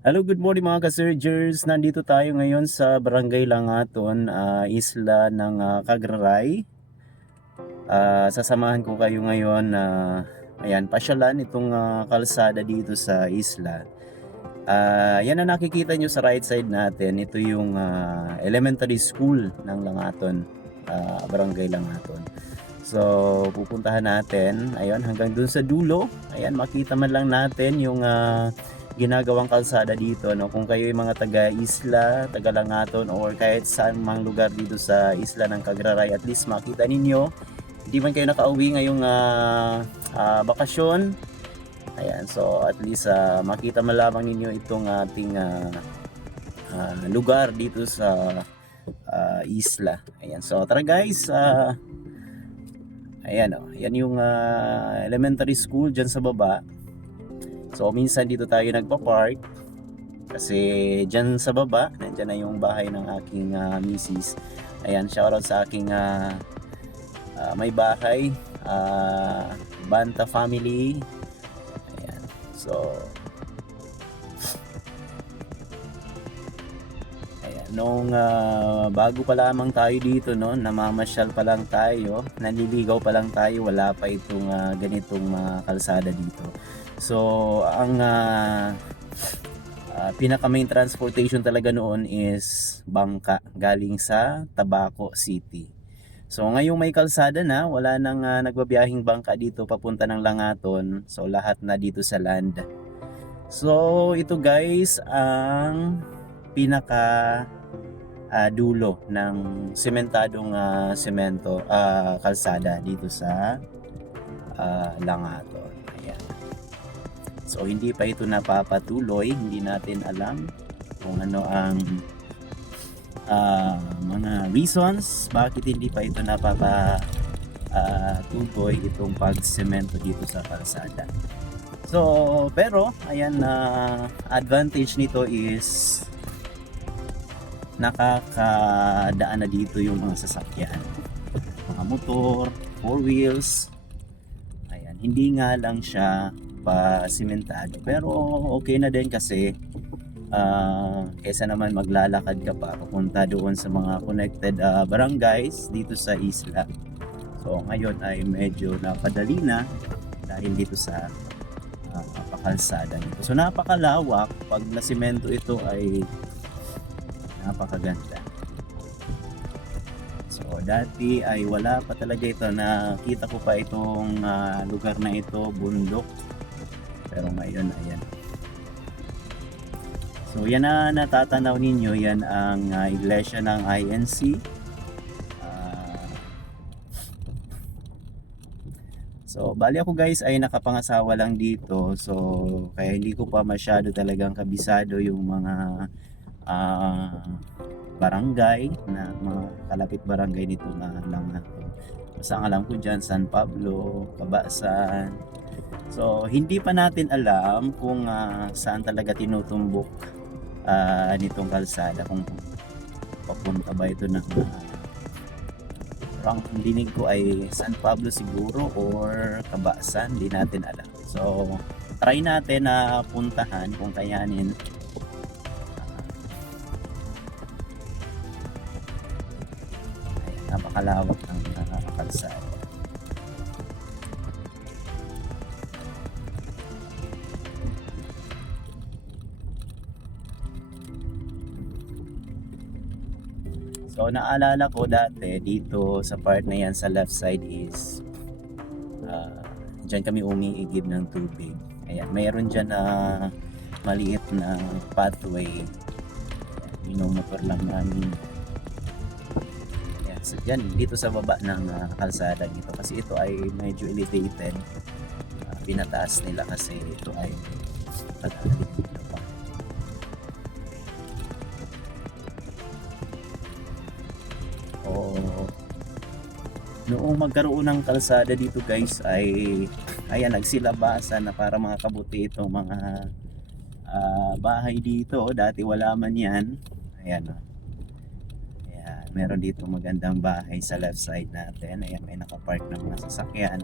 Hello, good morning mga ka-surgers. Nandito tayo ngayon sa Barangay Langaton, isla ng Cagraray. Sasamahan ko kayo ngayon na pasyalan itong kalsada dito sa isla. Yan na nakikita nyo sa right side natin. Ito yung elementary school ng Langaton, Barangay Langaton. So pupuntahan natin, ayun, hanggang dun sa dulo. Ayan, makita man lang natin yung ginagawang kalsada dito, no? Kung kayo yung mga taga-isla, taga-Langaton, or kahit saan mang lugar dito sa isla ng Cagraray, at least makita ninyo, hindi man kayo nakauwi ngayong bakasyon. Ayan, so at least makita man lamang ninyo itong ating lugar dito sa isla. Ayan, so tara guys, ayan o, yan yung elementary school dyan sa baba. So minsan dito tayo nagpa-park kasi dyan sa baba, nandyan na yung bahay ng aking misis. Ayan, shoutout sa aking may bahay, Banta family. Ayan, so ayan, nung bago pa lamang tayo dito, no, namamasyal pa lang tayo, nanliligaw pa lang tayo, wala pa itong ganitong kalsada dito. So ang pinaka main transportation talaga noon is bangka galing sa Tabaco City. So ngayong may kalsada na, wala nang nagbabiyahing bangka dito papunta ng Langaton. So lahat na dito sa land. So ito guys ang pinaka dulo ng sementadong semento kalsada dito sa Langaton. Ayan. So hindi pa ito napapatuloy, hindi natin alam kung ano ang mga reasons bakit hindi pa ito napapatuloy itong pagsemento dito sa kalsada. So pero ayan, advantage nito is nakakadaan na dito yung mga sasakyan, mga motor, four wheels. Ayan, hindi nga lang siya pa-simentado, pero okay na din kasi kesa naman maglalakad ka pa papunta doon sa mga connected barangays dito sa isla. So ngayon ay medyo napadali na dahil dito sa pakalsada nito. So napakalawak, pag nasimento ito ay napakaganda. So dati ay wala pa talaga ito, nakita ko pa itong lugar na ito, bundok. Pero ngayon, ayan. So yan na natatanaw ninyo, yan ang iglesia ng INC. So bali ako guys ay nakapangasawa lang dito. So kaya hindi ko pa masyado talagang kabisado yung mga barangay na mga kalapit barangay nito na lang nato. Basta ang alam ko dyan, San Pablo, Kabasan. So hindi pa natin alam kung saan talaga tinutumbok nitong kalsada, kung papunta ba ito ng ang dinig ko ay San Pablo siguro or Kabasan, hindi natin alam. So try natin na puntahan kung kayanin. Napakalawak ng kalsada. So naalala ko dati dito sa part na yan sa left side is dyan kami umiigib ng tubig. Ayan, mayroon dyan na maliit na pathway. Minomotor lang namin. Ayan, so dyan dito sa baba ng kalsada dito kasi ito ay medyo elevated. Pinataas nila kasi ito ay patalim dito pa. Noong magkaroon ng kalsada dito guys ay ayan, nagsilabasan na para makabuti itong mga bahay dito. Dati wala man yan. Ayan o. Ayan, meron dito magandang bahay sa left side natin. Ayan, may nakapark ng mga sasakyan.